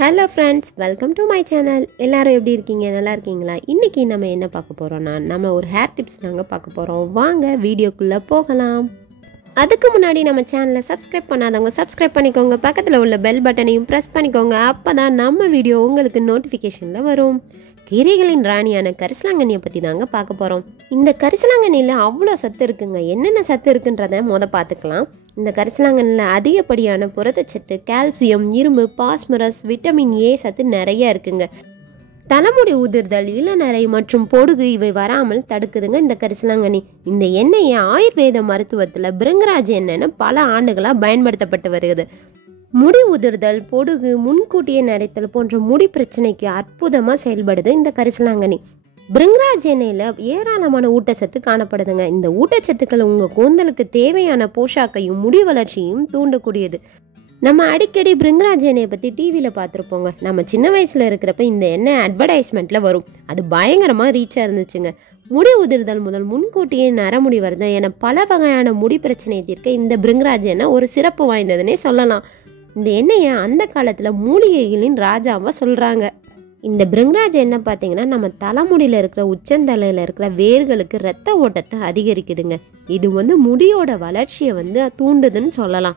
Hello friends, welcome to my channel. எல்லாரும் எப்படி இருக்கீங்க? நல்லா இருக்கீங்களா? இன்றைக்கி நம்ம என்ன பார்க்க போகிறோன்னா, நம்ம ஒரு ஹேர் டிப்ஸ் தாங்க பார்க்க போகிறோம். வாங்க வீடியோக்குள்ளே போகலாம். அதுக்கு முன்னாடி நம்ம சேனலை சப்ஸ்கிரைப் பண்ணாதவங்க சப்ஸ்கிரைப் பண்ணிக்கோங்க. பக்கத்தில் உள்ள பெல் பட்டனையும் ப்ரெஸ் பண்ணிக்கோங்க. அப்போ தான் நம்ம வீடியோ உங்களுக்கு நோட்டிஃபிகேஷனில் வரும். கீரைகளின் ராணியான கரிசலாங்கண்ணியை பற்றி தாங்க பார்க்க போகிறோம். இந்த கரிசலாங்கண்ணியில் அவ்வளோ சத்து இருக்குங்க. என்னென்ன சத்து இருக்குன்றதை பார்த்துக்கலாம். இந்த கரிசலாங்கண்ணியில் அதிகப்படியான புரதச்சத்து, கால்சியம், இரும்பு, பாஸ்பரஸ், விட்டமின் ஏ சத்து நிறைய இருக்குங்க. தலைமுடி உதிர்தல், இளநரை மற்றும் பொடுகு இவை வராமல் தடுக்குதுங்க இந்த கரிசலாங்கண்ணி. இந்த எண்ணெயை ஆயுர்வேத மருத்துவத்தில் பிருங்கராஜ் எண்ணெய்னு பல ஆண்டுகளாக பயன்படுத்தப்பட்டு வருகிறது. முடி உதிர்தல், பொடுகு, முன்கூட்டியே நரைத்தல் போன்ற முடி பிரச்சனைக்கு அற்புதமாக செயல்படுது இந்த கரிசலாங்கண்ணி. பிருங்கராஜ் எண்ணெயில் ஏராளமான ஊட்டச்சத்து காணப்படுதுங்க. இந்த ஊட்டச்சத்துக்கள் உங்கள் கூந்தலுக்கு தேவையான போஷாக்கையும் முடி வளர்ச்சியும் தூண்டக்கூடியது. நம்ம அடிக்கடி பிருங்கராஜ் எண்ணெயை பற்றி டிவியில் பார்த்துருப்போங்க. நம்ம சின்ன வயசில் இருக்கிறப்ப இந்த எண்ணெய் அட்வர்டைஸ்மெண்ட்டில் வரும். அது பயங்கரமாக ரீச்சாக இருந்துச்சுங்க. முடி உதிர்தல் முதல் முன்கூட்டியே நரமுடி வருது என பல வகையான முடி பிரச்சனையை தீர்க்க இந்த பிருங்கராஜ் எண்ணெய் ஒரு சிறப்பு வாய்ந்ததுன்னே சொல்லலாம். இந்த எண்ணெயை அந்த காலத்தில் மூலிகைகளின் ராஜாவாக சொல்கிறாங்க. இந்த பிருங்கராஜ் எண்ணெய் பார்த்தீங்கன்னா நம்ம தலைமுடியில் இருக்கிற உச்சந்தலையில் இருக்கிற வேர்களுக்கு ரத்த ஓட்டத்தை அதிகரிக்குதுங்க. இது முடியோட வளர்ச்சியை தூண்டுதுன்னு சொல்லலாம்.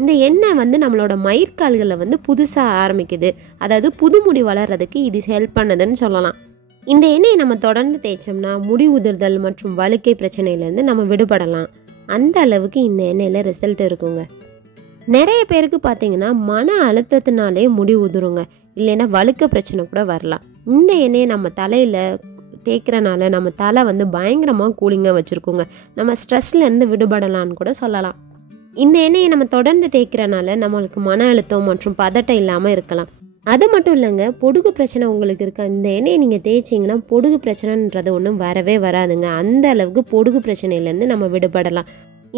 இந்த எண்ணெய் நம்மளோட மயிர்கால்களை புதுசாக ஆரம்பிக்குது. அதாவது புது முடி வளர்கிறதுக்கு இது ஹெல்ப் பண்ணுதுன்னு சொல்லலாம். இந்த எண்ணெயை நம்ம தொடர்ந்து தேய்ச்சோம்னா முடி உதிர்தல் மற்றும் வழுக்கை பிரச்சனையிலேருந்து நம்ம விடுபடலாம். அந்த அளவுக்கு இந்த எண்ணெயில் ரிசல்ட் இருக்குங்க. நிறைய பேருக்கு பார்த்தீங்கன்னா மன அழுத்தத்தினாலே முடி உதிருங்க. இல்லைன்னா வழுக்க பிரச்சனை கூட வரலாம். இந்த எண்ணெயை நம்ம தலையில் தேய்க்கிறனால நம்ம தலை பயங்கரமாக கூலிங்காக வச்சுருக்கோங்க. நம்ம ஸ்ட்ரெஸ்லேருந்து விடுபடலான்னு கூட சொல்லலாம். இந்த எண்ணெயை நம்ம தொடர்ந்து தேய்க்கிறனால நம்மளுக்கு மன அழுத்தம் மற்றும் பதட்டம் இல்லாமல் இருக்கலாம். அது மட்டும் இல்லைங்க, பொடுகு பிரச்சனை உங்களுக்கு இருக்கா? இந்த எண்ணெயை நீங்கள் தேய்ச்சிங்கன்னா பொடுகு பிரச்சனைன்றது ஒன்றும் வரவே வராதுங்க. அந்த அளவுக்கு பொடுகு பிரச்சனையிலேருந்து நம்ம விடுபடலாம்.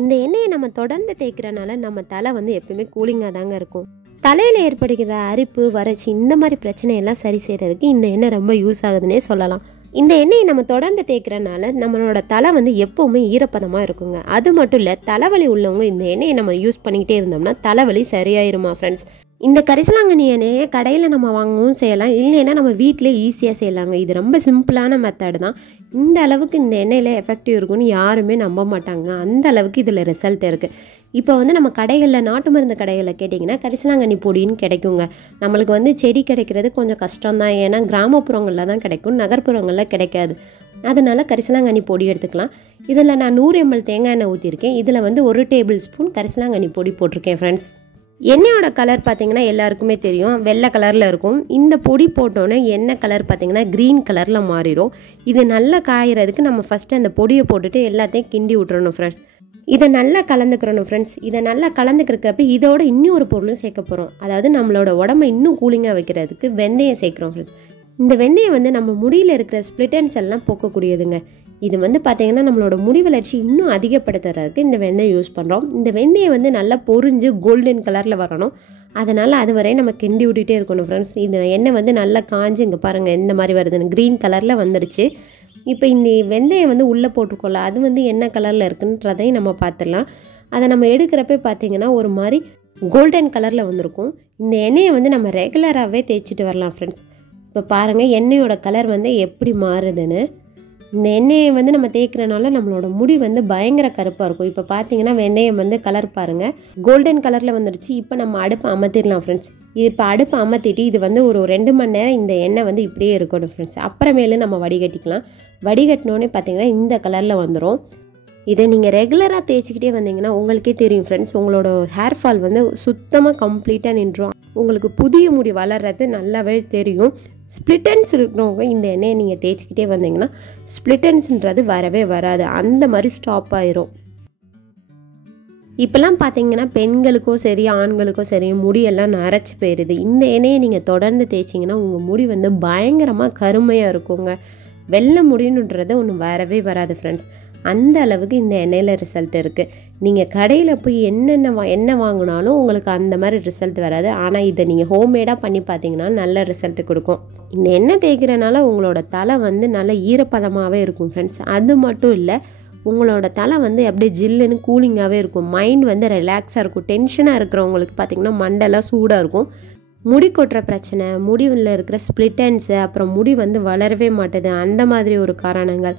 இந்த எண்ணெயை நம்ம தொடர்ந்து தேய்க்கிறனால நம்ம தலை எப்பவுமே கூலிங்காக தாங்க இருக்கும். தலையில் ஏற்படுகிற அரிப்பு, வறட்சி இந்த மாதிரி பிரச்சனையெல்லாம் சரி செய்கிறதுக்கு இந்த எண்ணெய் ரொம்ப யூஸ் ஆகுதுன்னே சொல்லலாம். இந்த எண்ணெயை நம்ம தொடர்ந்து தேய்க்கிறனால நம்மளோட தலை எப்பவுமே ஈரப்பதமாக இருக்குங்க. அது மட்டும் இல்லை, தலைவலி உள்ளவங்க இந்த எண்ணெயை நம்ம யூஸ் பண்ணிக்கிட்டே இருந்தோம்னா தலைவலி சரியாயிருமா ஃப்ரெண்ட்ஸ். இந்த கரிசலாங்கண்ணி எண்ணெயை கடையில் நம்ம வாங்கவும் செய்யலாம், இல்லைன்னா நம்ம வீட்டிலே ஈஸியாக செய்யலாங்க. இது ரொம்ப சிம்பிளான மெத்தட் தான். இந்த அளவுக்கு இந்த எண்ணெயில் எஃபெக்டிவ் இருக்குன்னு யாருமே நம்ப மாட்டாங்க. அந்த அளவுக்கு இதில் ரிசல்ட் இருக்குது. இப்போ நம்ம கடைகளில், நாட்டு மருந்து கடைகளில் கேட்டிங்கன்னா கரிசலாங்கண்ணி பொடின்னு கிடைக்குங்க. நம்மளுக்கு செடி கிடைக்கிறது கொஞ்சம் கஷ்டம்தான். ஏன்னா கிராமப்புறங்களில் தான் கிடைக்கும், நகர்ப்புறங்களில் கிடைக்காது. அதனால் கரிசலாங்கண்ணி பொடி எடுத்துக்கலாம். இதில் நான் 100 ml தேங்காய் எண்ணெய் ஊற்றிருக்கேன். இதில் 1 டேபிள் ஸ்பூன் கரிசலாங்கண்ணி பொடி போட்டிருக்கேன் ஃப்ரெண்ட்ஸ். எண்ணெயோட கலர் பார்த்தீங்கன்னா எல்லாருக்குமே தெரியும், வெள்ளை கலரில் இருக்கும். இந்த பொடி போட்டோன்னே எண்ணெய் கலர் பார்த்தீங்கன்னா க்ரீன் கலரில் மாறிடும். இது நல்லா காயறதுக்கு நம்ம ஃபஸ்ட்டு அந்த பொடியை போட்டுட்டு எல்லாத்தையும் கிண்டி விட்டுறணும் ஃப்ரெண்ட்ஸ். இதை நல்லா கலந்துக்கிறணும் ஃப்ரெண்ட்ஸ். இதை நல்லா கலந்துக்கிறப்ப இதோட இன்னும் ஒரு பொருளும் சேர்க்க போகிறோம். அதாவது நம்மளோட உடம்பை இன்னும் கூலிங்காக வைக்கிறதுக்கு வெந்தயம் சேர்க்குறோம் ஃப்ரெண்ட்ஸ். இந்த வெந்தயம் நம்ம முடியில் இருக்கிற ஸ்ப்ளிட்டன்ஸ் எல்லாம் போக்கக்கூடியதுங்க. இது பார்த்தீங்கன்னா நம்மளோட முடி வளர்ச்சி இன்னும் அதிகப்படுத்துறதுக்கு இந்த வெந்தயம் யூஸ் பண்ணுறோம். இந்த வெந்தயம் நல்லா பொரிஞ்சு கோல்டன் கலரில் வரணும். அதனால் அது வரை நம்ம கிண்டி விட்டுட்டே இருக்கணும் ஃப்ரெண்ட்ஸ். இந்த எண்ணெய் நல்லா காஞ்சு இங்கே பாருங்கள் எந்த மாதிரி வருதுன்னு க்ரீன் கலரில் வந்துருச்சு. இப்போ இந்த வெந்தயம் உள்ளே போட்டுக்கொள்ள அது என்ன கலரில் இருக்குன்றதையும் நம்ம பார்த்துடலாம். அதை நம்ம எடுக்கிறப்ப பார்த்தீங்கன்னா ஒரு மாதிரி கோல்டன் கலரில் வந்திருக்கும். இந்த எண்ணெயை நம்ம ரெகுலராகவே தேய்ச்சிட்டு வரலாம் ஃப்ரெண்ட்ஸ். இப்போ பாருங்கள் எண்ணெயோட கலர் எப்படி மாறுதுன்னு. இந்த எண்ணெயை நம்ம தேய்க்கிறனால நம்மளோட முடி பயங்கர கருப்பாக இருக்கும். இப்போ பார்த்தீங்கன்னா வெந்தயம் கலர் பாருங்கள் கோல்டன் கலரில் வந்துடுச்சு. இப்போ நம்ம அடுப்பை அமர்த்திடலாம் ஃப்ரெண்ட்ஸ். இப்போ அடுப்பை அமர்த்திட்டு இது ஒரு 2 மணி நேரம் இந்த எண்ணெய் இப்படியே இருக்கணும் ஃப்ரெண்ட்ஸ். அப்புறமேலு நம்ம வடிகட்டிக்கலாம். வடிகட்டினோடனே பார்த்தீங்கன்னா இந்த கலரில் வந்துடும். இதை நீங்கள் ரெகுலராக தேய்ச்சிக்கிட்டே வந்தீங்கன்னா உங்களுக்கே தெரியும் ஃப்ரெண்ட்ஸ், உங்களோட ஹேர் ஃபால் சுத்தமாக கம்ப்ளீட்டாக நின்றுடும். உங்களுக்கு புதிய முடி வளர்கிறது நல்லாவே தெரியும். ஸ்ப்ளிட்டன்ஸ் இருக்கிறவங்க இந்த எண்ணெயை நீங்கள் தேய்ச்சிக்கிட்டே வந்தீங்கன்னா ஸ்ப்ளிட்டன்ஸ்ன்றது வரவே வராது. அந்த மாதிரி ஸ்டாப் ஆயிரும். இப்போல்லாம் பார்த்தீங்கன்னா பெண்களுக்கோ சரி ஆண்களுக்கோ சரி முடியெல்லாம் நரைச்சி போயிடுது. இந்த எண்ணெயை நீங்கள் தொடர்ந்து தேய்ச்சிங்கன்னா உங்கள் முடி பயங்கரமாக கருமையாக இருக்குங்க. வெள்ளை முடின்னுன்றது ஒன்று வரவே வராது ஃப்ரெண்ட்ஸ். அந்த அளவுக்கு இந்த எண்ணெயில் ரிசல்ட் இருக்குது. நீங்கள் கடையில் போய் எண்ணெய் வாங்கினாலும் உங்களுக்கு அந்த மாதிரி ரிசல்ட் வராது. ஆனால் இதை நீங்கள் ஹோம்மேடாக பண்ணி பார்த்தீங்கன்னா நல்ல ரிசல்ட் கொடுக்கும். இந்த எண்ணெய் தேய்க்கிறனால உங்களோட தலை நல்ல ஈரப்பதமாகவே இருக்கும் ஃப்ரெண்ட்ஸ். அது மட்டும் இல்லை, உங்களோட தலை அப்படியே ஜில்லுன்னு கூலிங்காகவே இருக்கும். மைண்ட் ரிலாக்ஸாக இருக்கும். டென்ஷனாக இருக்கிறவங்களுக்கு பார்த்திங்கன்னா மண்டெல்லாம் சூடாக இருக்கும். முடி கொட்டுற பிரச்சனை, முடிவில் இருக்கிற ஸ்ப்ளிட் எண்ட்ஸு, அப்புறம் முடி வந்து வளரவே மாட்டுது, அந்த மாதிரி ஒரு காரணங்கள்.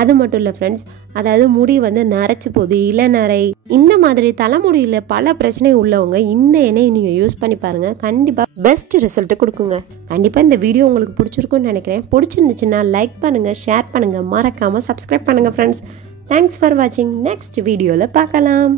அது மட்டும் இல்லை ஃப்ரெண்ட்ஸ், அதாவது முடி வந்து நரைச்சி போகுது, இளநரை, இந்த மாதிரி தலைமுடியில் பல பிரச்சனை உள்ளவங்க இந்த எண்ணெயை நீங்கள் யூஸ் பண்ணி பாருங்கள். கண்டிப்பாக பெஸ்ட் ரிசல்ட்டு கொடுக்குங்க. கண்டிப்பாக இந்த வீடியோ உங்களுக்கு பிடிச்சிருக்குன்னு நினைக்கிறேன். பிடிச்சிருந்துச்சுன்னா லைக் பண்ணுங்கள், ஷேர் பண்ணுங்கள், மறக்காமல் சப்ஸ்கிரைப் பண்ணுங்கள் ஃப்ரெண்ட்ஸ். தேங்க்ஸ் ஃபார் வாட்சிங். நெக்ஸ்ட் வீடியோவில் பார்க்கலாம்.